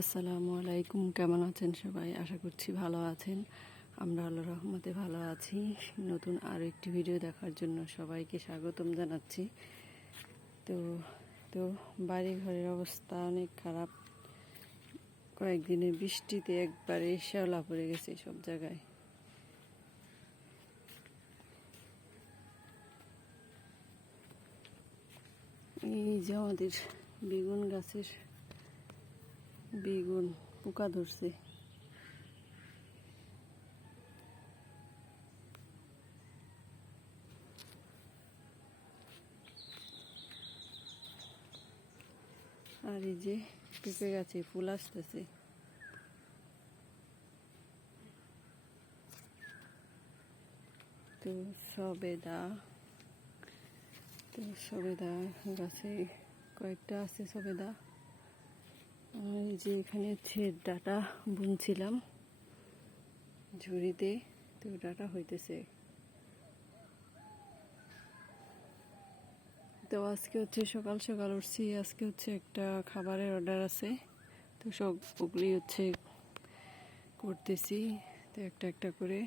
আসসালামু আলাইকুম, কেমন আছেন সবাই? আশা করছি ভালো আছেন। আমরা আল্লাহ রহমতে ভালো আছি। নতুন আরও একটি ভিডিও দেখার জন্য সবাইকে স্বাগতম জানাচ্ছি। তো তো বাড়ি ঘরের অবস্থা অনেক খারাপ। কয়েকদিনের বৃষ্টিতে একবারে শ্যাওলা পড়ে গেছে সব জায়গায়। এই যে আমাদের বেগুন গাছের বেগুন পোকা ধরছে। আর এই যে পেঁপে গাছে ফুল আসতেছে। তো সবেদা সবেদা গাছে কয়েকটা আছে সবেদা। আর যে এখানে হচ্ছে ডাটা বুনছিলাম ঝুড়িতে, তো ডাটা হইতেছে। তো আজকে হচ্ছে সকাল সকাল উঠছি, আজকে হচ্ছে একটা খাবারের অর্ডার আছে। তো সব ওগুলি হচ্ছে করতেছি, তো একটা একটা করে।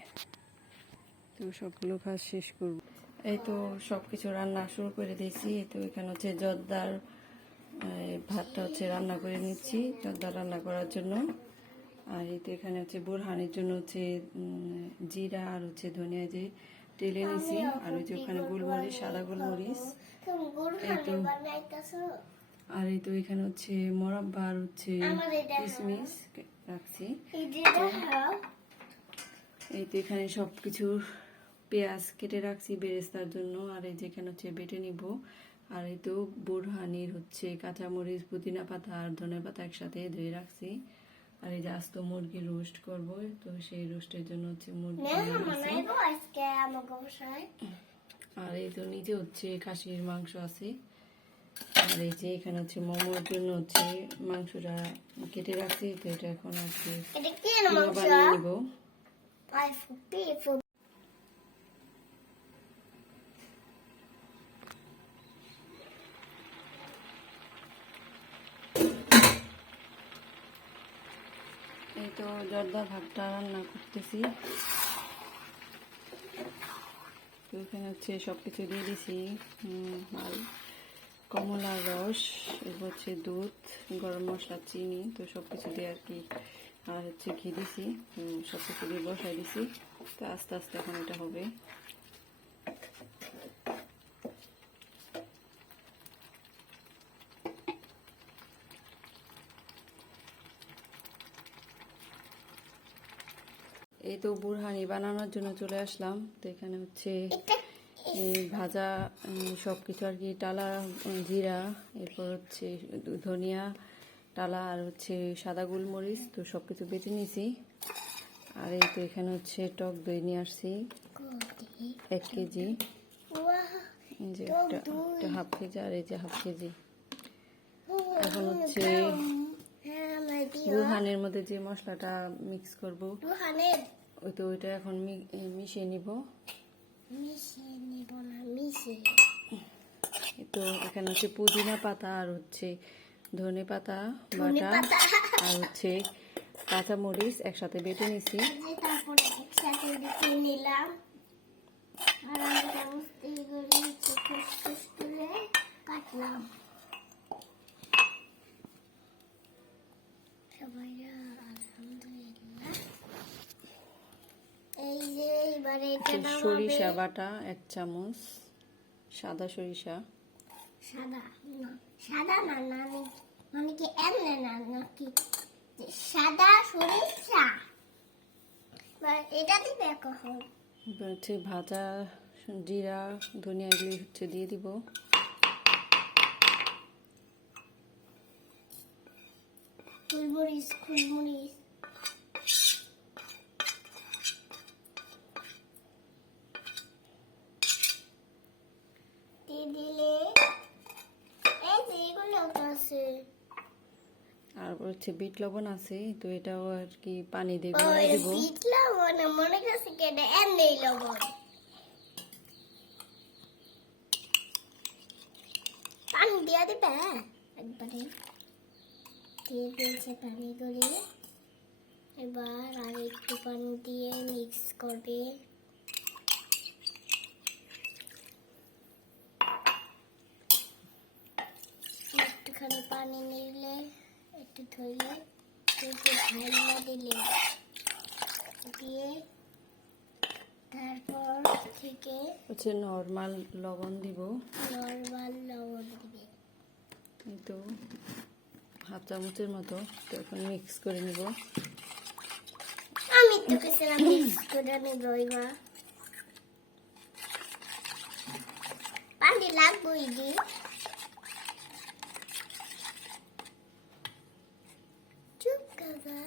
তো সবগুলো কাজ শেষ করব। এই তো সব কিছু রান্না শুরু করে দিয়েছি। এই তো এখানে হচ্ছে জর্দার ভাতটা হচ্ছে রান্না করে নিচ্ছি জর্দা রান্না করার জন্য। আর এই তো এখানে হচ্ছে বোরহানের জন্য হচ্ছে জিরা আর হচ্ছে ধনিয়া যে টেলে নিছি আর ওই যে ওখানে গোলমরিচ সাদা গোলমরিচ। এই তো। আর এই তো এখানে হচ্ছে মোরাব্বা আর হচ্ছে কিশমিশ রাখছি। এই তো এখানে সব কিছু পেঁয়াজ কেটে রাখছি বেরেস্তার জন্য আর এই যেখানে হচ্ছে বেটে নিব। আর এই তো বোরহানির হচ্ছে কাঁচামরিচ পুদিনা পাতা আর ধনে পাতা একসাথে ধুয়ে রাখছি। আর এই যে আস্ত মুরগি রোস্ট করব তো সেই রোস্টের জন্য হচ্ছে মুরগি আর এই তো নিচে হচ্ছে খাসির মাংস আছে। আর এই যে এখানে হচ্ছে মোমোর জন্য হচ্ছে মাংসটা কেটে রাখছি তো এটা এখন আর কি এটা কি মাংস? বানিয়ে নিব। তো জর্দা ভাতটা রান্না করতেছি। তো এখানে হচ্ছে সব কিছু দিয়ে দিছি। আর কমলার রস, এরপর হচ্ছে দুধ, গরম মশলা, চিনি, তো সব কিছু দিয়ে আর কি আর হচ্ছে ঘি দিছি। সব কিছু দিয়ে বসাই দিছি। তো আস্তে আস্তে এখন এটা হবে। এই তো বুরহানি বানানোর জন্য চলে আসলাম। তো এখানে হচ্ছে ভাজা সব কিছু আর কি, টালা জিরা, এরপর হচ্ছে ধনিয়া টালা আর হচ্ছে সাদা গোলমরিচ, তো সব কিছু বেটে নিয়েছি। আর এই তো এখানে হচ্ছে টক দই নিয়ে আসছি, এক কেজি। যে একটা হাফ কেজি আর এই যে হাফ কেজি। এখন হচ্ছে বুরহানের মধ্যে যে মশলাটা মিক্স করব ওই তো ওইটা এখন মিশিয়ে নিব। মিশিয়ে নিব না মিশিয়ে। তো এখানে হচ্ছে পুদিনা পাতা আর হচ্ছে ধনে পাতা বাটা আর হচ্ছে কাঁচা মরিচ একসাথে বেটে নিছি। তারপর একসাথে নিলাম। আর আমরা বুঝতে করে ফুসফুস তুলে কাটলাম সবাই আলহামদুলিল্লাহ এই যে এবারে এটা হচ্ছে সরিষা বাটা এক চামচ। সাদা সরিষা। সাদা না সাদা না না আমি মানে কি এমনি না নাকি সাদা সরিষা? এটা দিবে কখন? হচ্ছে ভাজা জিরা ধনিয়া এগুলি হচ্ছে দিয়ে দিব। ফুলমরিচ ফুলমরিচ দিয়ে দিলে এই যে এগুলো তো আছে আর হচ্ছে বিট লবণ আছে তো এটাও আর কি পানি দিয়ে গুলে দিব। বিট লবণ? মনে করছি কি এমনি লবণ। পানি দিয়া দিবে? একবারে। দিয়ে দিয়েছে পানি করে এবার আর একটু পানি দিয়ে মিক্স করবে। একটুখানি পানি নিলে একটু ধুইলে একটু ঢাইলা দিলে দিয়ে তারপর থেকে হচ্ছে নর্মাল লবণ দিব। নর্মাল লবণ দিবে। এই তো হাফ চামচের মতো তো এখন মিক্স করে নিব। আমি তো কেছিলাম মিক্স করে নেব এবার। পানি লাগবেই দি চুপ কাকা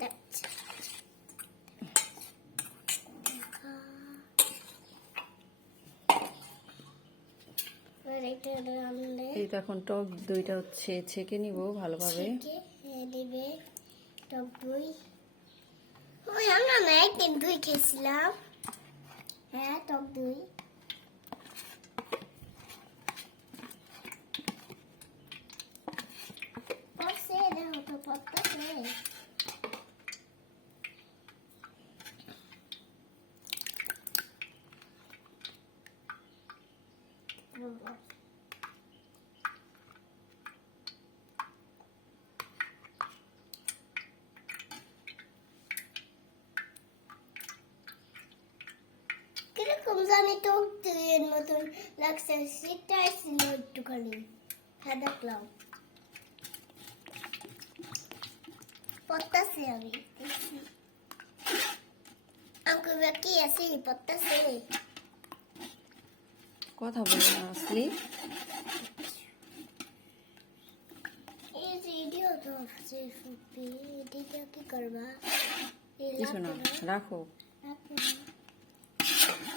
That's এটা রান্না এই তো এখন টক, দইটা হচ্ছে ছেঁকে নিব ভালোভাবে। টক দই। আমরা না একদিন দই খেয়েছিলাম। হ্যাঁ টক দই পড়ছে দেখো তো পড়তেছে জানি টক দইয়ের মতন লাগছে সেটাই ছিল একটুখানি দেখলাম। পড়তেছে আমি। দেখছি আমাকে কি আছে পড়তেছে কথা বলে না আসলি। তো কিছু না রাখো। না।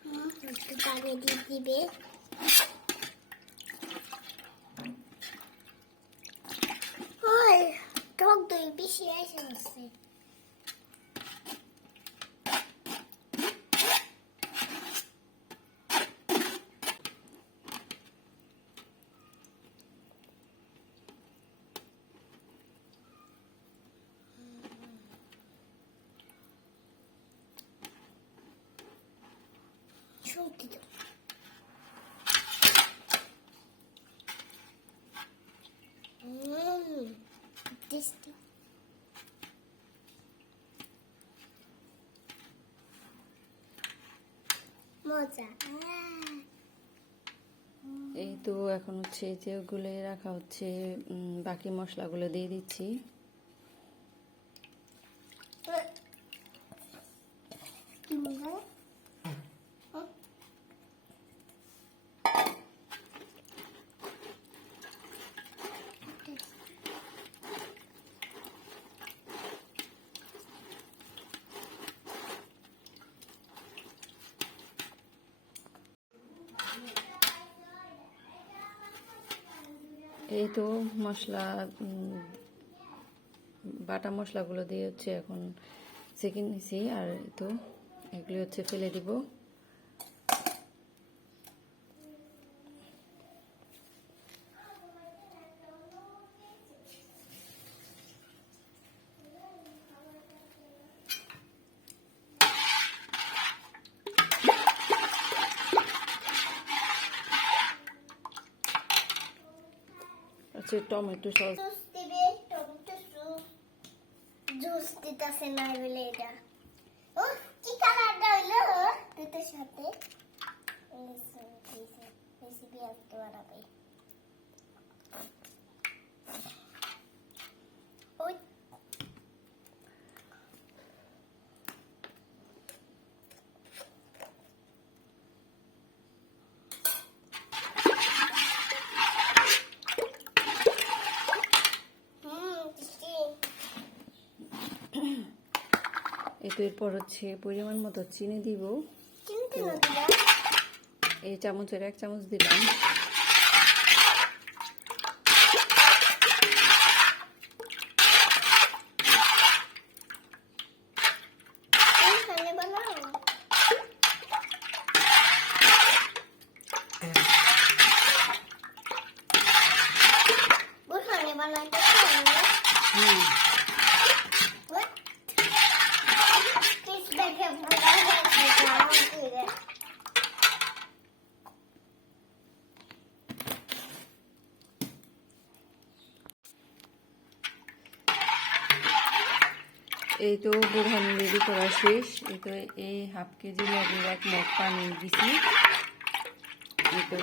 হুম, একটু পানি দিয়ে দিবে ওই টক দই বেশি এসে হচ্ছে শুনতে দাও Mmm, এই তো এখন হচ্ছে যে গুলে রাখা হচ্ছে বাকি মশলাগুলো দিয়ে দিচ্ছি কি মজা হুম? এই তো মশলা বাটা মশলাগুলো দিয়ে হচ্ছে এখন সেকে নিছি। আর তো এগুলি হচ্ছে ফেলে দিব। হচ্ছে টমেটো সস দিবে টমেটো জুস দিতেছে না বলে এটা ও কি কালারটা হইল দুটোর সাথে রেসিপি আজকে বানাবে ওই হুম tasty। এই তো এরপর হচ্ছে পরিমাণ মতো চিনি দিব। এই চামচের এক চামচ দিলাম। এই তো বোরহানি রেডি করা শেষ। এই তো এই হাফ কেজি মগের এক মগ পানি দিছি। তো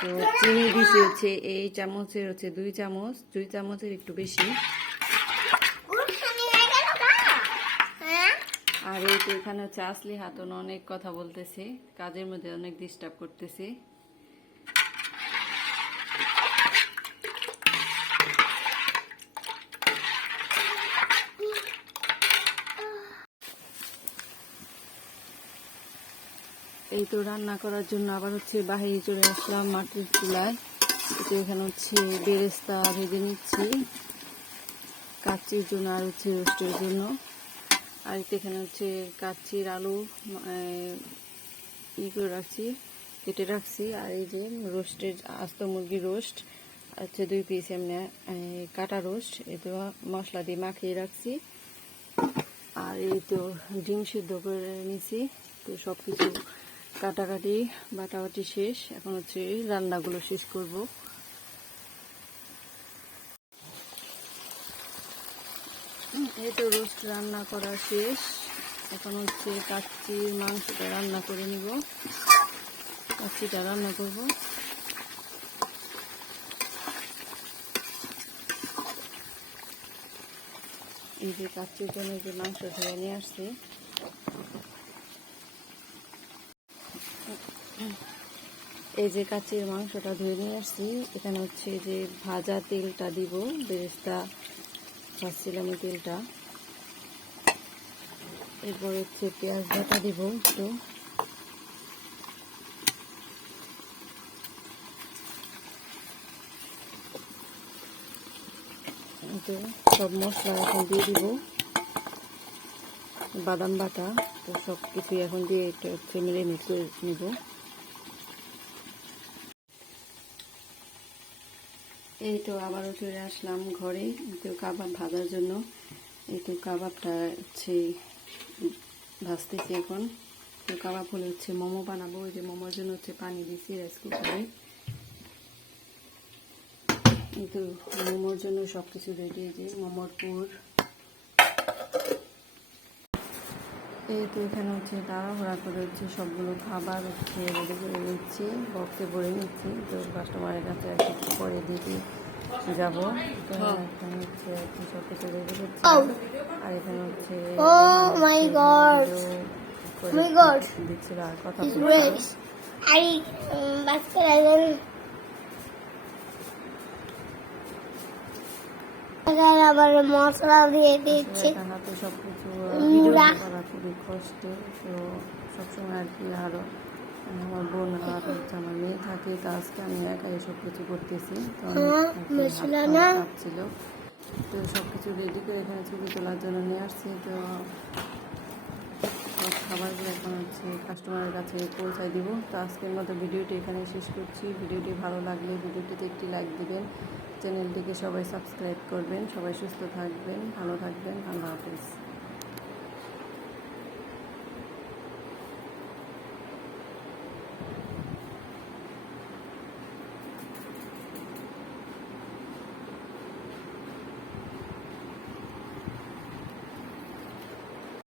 তো চিনি দিছি হচ্ছে এই চামচের হচ্ছে দুই চামচ। দুই চামচের একটু বেশি। আর এই তো এখানে হচ্ছে আসলি হাতন অনেক কথা বলতেছে, কাজের মধ্যে অনেক ডিস্টার্ব করতেছে। এই তো রান্না করার জন্য আবার হচ্ছে বাহিরে চলে আসলাম মাটির চুলায়। তো এখানে হচ্ছে বেরেস্তা ভেজে নিচ্ছি, কাচ্চির জন্য আর হচ্ছে রোস্টের জন্য। আর এখানে হচ্ছে কাচ্চির আলু ই করে রাখছি, কেটে রাখছি। আর এই যে রোস্টের আস্ত মুরগি রোস্ট হচ্ছে দুই পিস এমনি কাটা রোস্ট, এই তো মশলা দিয়ে মাখিয়ে রাখছি। আর এই তো ডিম সিদ্ধ করে নিছি, তো সব কিছু কাটাকাটি, বাটাবাটি শেষ। এখন হচ্ছে রান্নাগুলো শেষ করব। এই তো রোস্ট রান্না করা শেষ। এখন হচ্ছে কাচ্চির মাংসটা রান্না করে নিব। কাচ্চিটা রান্না করব। এই যে কাচ্চির জন্য যে মাংস ধরে নিয়ে আসছি। এই যে কাচির মাংসটা ধুয়ে নিয়ে আসছি। এখানে হচ্ছে যে ভাজা তেলটা দিব, বেরেস্তা ভাজছিলাম তেলটা। এরপর হচ্ছে পেঁয়াজ বাটা দিব একটু। সব মশলা এখন দিয়ে দিব। বাদাম বাটা, তো সব কিছুই এখন দিয়ে এটা হচ্ছে মেরিনেট করে নেব। এই তো আবারও চলে আসলাম ঘরে, এই তো কাবাব ভাজার জন্য। এই তো কাবাবটা হচ্ছে ভাজতেছি এখন। তো কাবাব হলে হচ্ছে মোমো বানাবো ওই যে মোমোর জন্য হচ্ছে পানি দিছি রাইস কুকারে কিন্তু মোমোর জন্য সব কিছু রেডি এই যে মোমোর পুর এই তো এখানে হচ্ছে তাড়াহুড়া করে হচ্ছে সবগুলো খাবার হচ্ছে রেডি করে নিচ্ছি বক্সে ভরে নিচ্ছি। তো কাস্টমারের কাছে আর কিছু পরে দিতে যাব। তো এখানে হচ্ছে সব কিছু রেডি করছি। Oh. আর এখানে হচ্ছে Oh Oh দিচ্ছিল আর কথা আবার মশলা দিয়ে দিচ্ছি হাতে সব কিছু। করা খুবই কষ্ট তো সবসময় আর কি আরও আমার বোন আর হচ্ছে আমার মেয়ে থাকে তো আজকে আমি একাই সব কিছু করতেছি তো ছিল হ্যাঁ? কাঁপছিল তো সব কিছু রেডি করে এখানে ছবি তোলার জন্য নিয়ে আসছি তো খাবারগুলো এখন হচ্ছে কাস্টমারের কাছে পৌঁছায় দিব। তো আজকের মতো ভিডিওটি এখানে শেষ করছি। ভিডিওটি ভালো লাগলে ভিডিওটিতে একটি লাইক দিবেন। চ্যানেলটিকে সবাই সাবস্ক্রাইব করবেন। সবাই সুস্থ থাকবেন, ভালো থাকবেন। আল্লাহ হাফেজ।